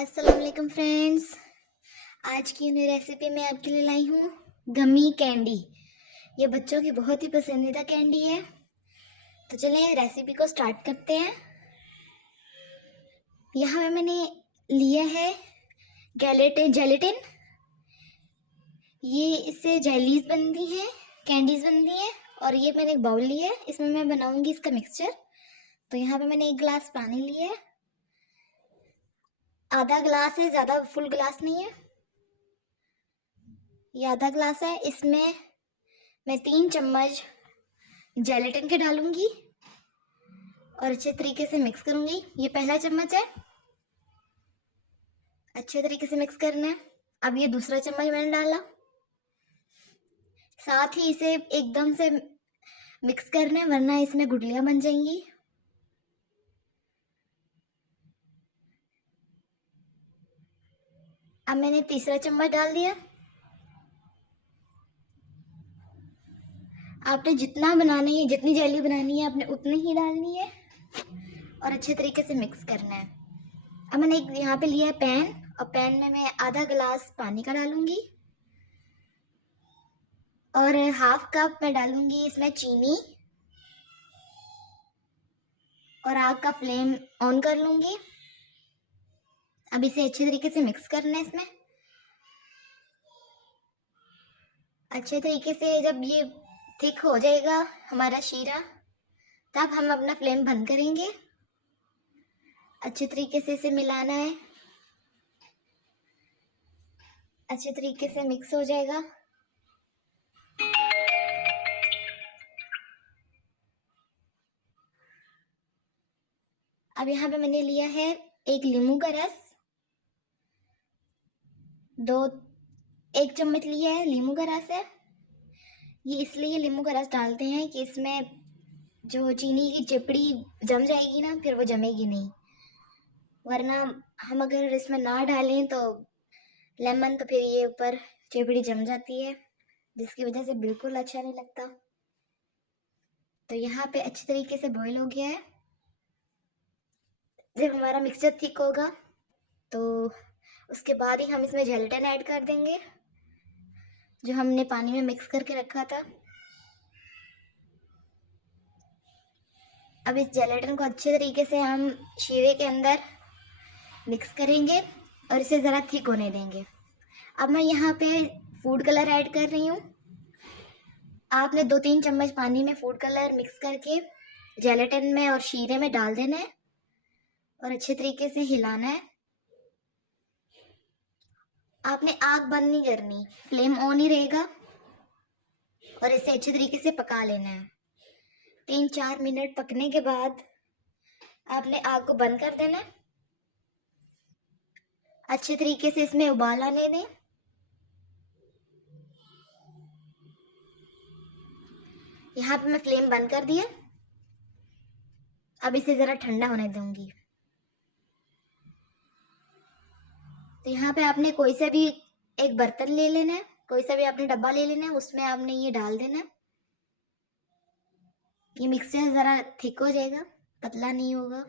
अस्सलाम वालेकुम फ्रेंड्स। आज की नई रेसिपी मैं आपके लिए लाई हूँ गमी कैंडी। ये बच्चों की बहुत ही पसंदीदा कैंडी है। तो चलिए रेसिपी को स्टार्ट करते हैं। यहाँ पे मैंने लिया है जेलेटिन। ये इससे जेलीज बनती हैं, कैंडीज बनती हैं। और ये मैंने एक बाउल लिया है, इसमें मैं बनाऊंगी इसका मिक्सचर। तो यहाँ पे मैंने 1 गिलास पानी लिया है। आधा गिलास है, ज़्यादा फुल गिलास नहीं है, ये आधा गिलास है। इसमें मैं 3 चम्मच जेलेटिन के डालूंगी और अच्छे तरीके से मिक्स करूंगी। ये पहला चम्मच है, अच्छे तरीके से मिक्स करना है। अब ये दूसरा चम्मच मैंने डाला, साथ ही इसे एकदम से मिक्स करना है वरना इसमें गुठलियां बन जाएंगी। अब मैंने तीसरा चम्मच डाल दिया। आपने जितना बनानी है, जितनी जेली बनानी है आपने उतनी ही डालनी है और अच्छे तरीके से मिक्स करना है। अब मैंने एक यहाँ पे लिया है पैन, और पैन में मैं आधा गिलास पानी का डालूंगी और हाफ कप मैं डालूंगी इसमें चीनी और आग का फ्लेम ऑन कर लूंगी। अब इसे अच्छे तरीके से मिक्स करना है इसमें। अच्छे तरीके से जब ये थिक हो जाएगा हमारा शीरा, तब हम अपना फ्लेम बंद करेंगे। अच्छे तरीके से इसे मिलाना है, अच्छे तरीके से मिक्स हो जाएगा। अब यहाँ पे मैंने लिया है 1 नींबू का रस, 1 चम्मच लिया है नींबू का रस है। ये इसलिए नींबू का रस डालते हैं कि इसमें जो चीनी की चिपड़ी जम जाएगी ना, फिर वो जमेगी नहीं। वरना हम अगर इसमें ना डालें तो लेमन, तो फिर ये ऊपर चिपड़ी जम जाती है, जिसकी वजह से बिल्कुल अच्छा नहीं लगता। तो यहाँ पे अच्छे तरीके से बॉईल हो गया है। जब हमारा मिक्सचर थिक होगा तो उसके बाद ही हम इसमें जेलेटिन ऐड कर देंगे, जो हमने पानी में मिक्स करके रखा था। अब इस जेलेटिन को अच्छे तरीके से हम शीरे के अंदर मिक्स करेंगे और इसे ज़रा थिक होने देंगे। अब मैं यहाँ पे फूड कलर ऐड कर रही हूँ। आपने 2-3 चम्मच पानी में फूड कलर मिक्स करके जेलेटिन में और शीरे में डाल देना है और अच्छे तरीके से हिलाना है। आपने आग बंद नहीं करनी, फ्लेम ऑन ही रहेगा और इसे अच्छे तरीके से पका लेना है। 3-4 मिनट पकने के बाद आपने आग को बंद कर देना है। अच्छे तरीके से इसमें उबाल आने दें। यहाँ पे मैं फ्लेम बंद कर दिया। अब इसे ज़रा ठंडा होने दूंगी। तो यहाँ पे आपने कोई सा भी एक बर्तन ले लेना है, कोई सा भी आपने डब्बा ले लेना है, उसमें आपने ये डाल देना है। ये मिक्सचर ज़रा थिक हो जाएगा, पतला नहीं होगा।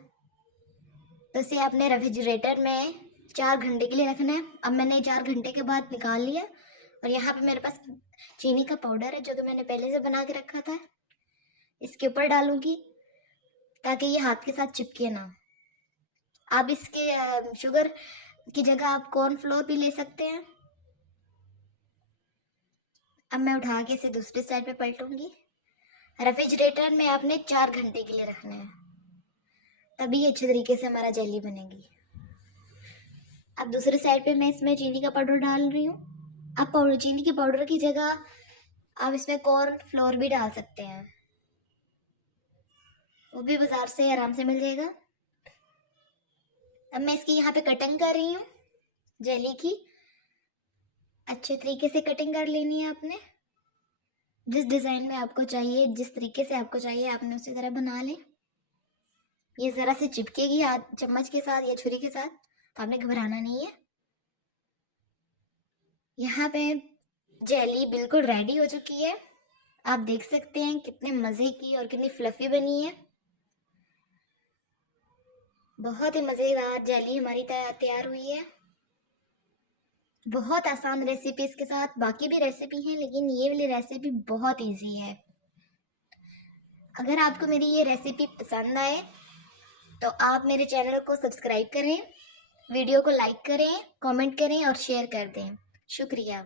तो इसे आपने रेफ्रिजरेटर में 4 घंटे के लिए रखना है। अब मैंने 4 घंटे के बाद निकाल लिया और यहाँ पे मेरे पास चीनी का पाउडर है, जो कि मैंने पहले से बना के रखा था। इसके ऊपर डालूंगी ताकि ये हाथ के साथ चिपके ना। आप इसके शुगर की जगह आप कॉर्नफ्लोर भी ले सकते हैं। अब मैं उठा के इसे दूसरी साइड पे पलटूंगी। रेफ्रिजरेटर में आपने 4 घंटे के लिए रखना है, तभी अच्छे तरीके से हमारा जेली बनेगी। अब दूसरी साइड पे मैं इसमें चीनी का पाउडर डाल रही हूँ। आप चीनी के पाउडर की जगह आप इसमें कॉर्न फ्लोर भी डाल सकते हैं, वो भी बाजार से आराम से मिल जाएगा। अब मैं इसकी यहाँ पे कटिंग कर रही हूँ जेली की। अच्छे तरीके से कटिंग कर लेनी है आपने, जिस डिज़ाइन में आपको चाहिए, जिस तरीके से आपको चाहिए आपने उसी तरह बना लें। ये ज़रा से चिपकेगी हाथ चम्मच के साथ या छुरी के साथ, तो आपने घबराना नहीं है। यहाँ पे जेली बिल्कुल रेडी हो चुकी है। आप देख सकते हैं कितने मज़े की और कितनी फ्लफ़ी बनी है। बहुत ही मज़ेदार जेली हमारी तैयार हुई है। बहुत आसान रेसिपी इसके साथ बाकी भी रेसिपी हैं, लेकिन ये वाली रेसिपी बहुत इजी है। अगर आपको मेरी ये रेसिपी पसंद आए तो आप मेरे चैनल को सब्सक्राइब करें, वीडियो को लाइक करें, कमेंट करें और शेयर कर दें। शुक्रिया।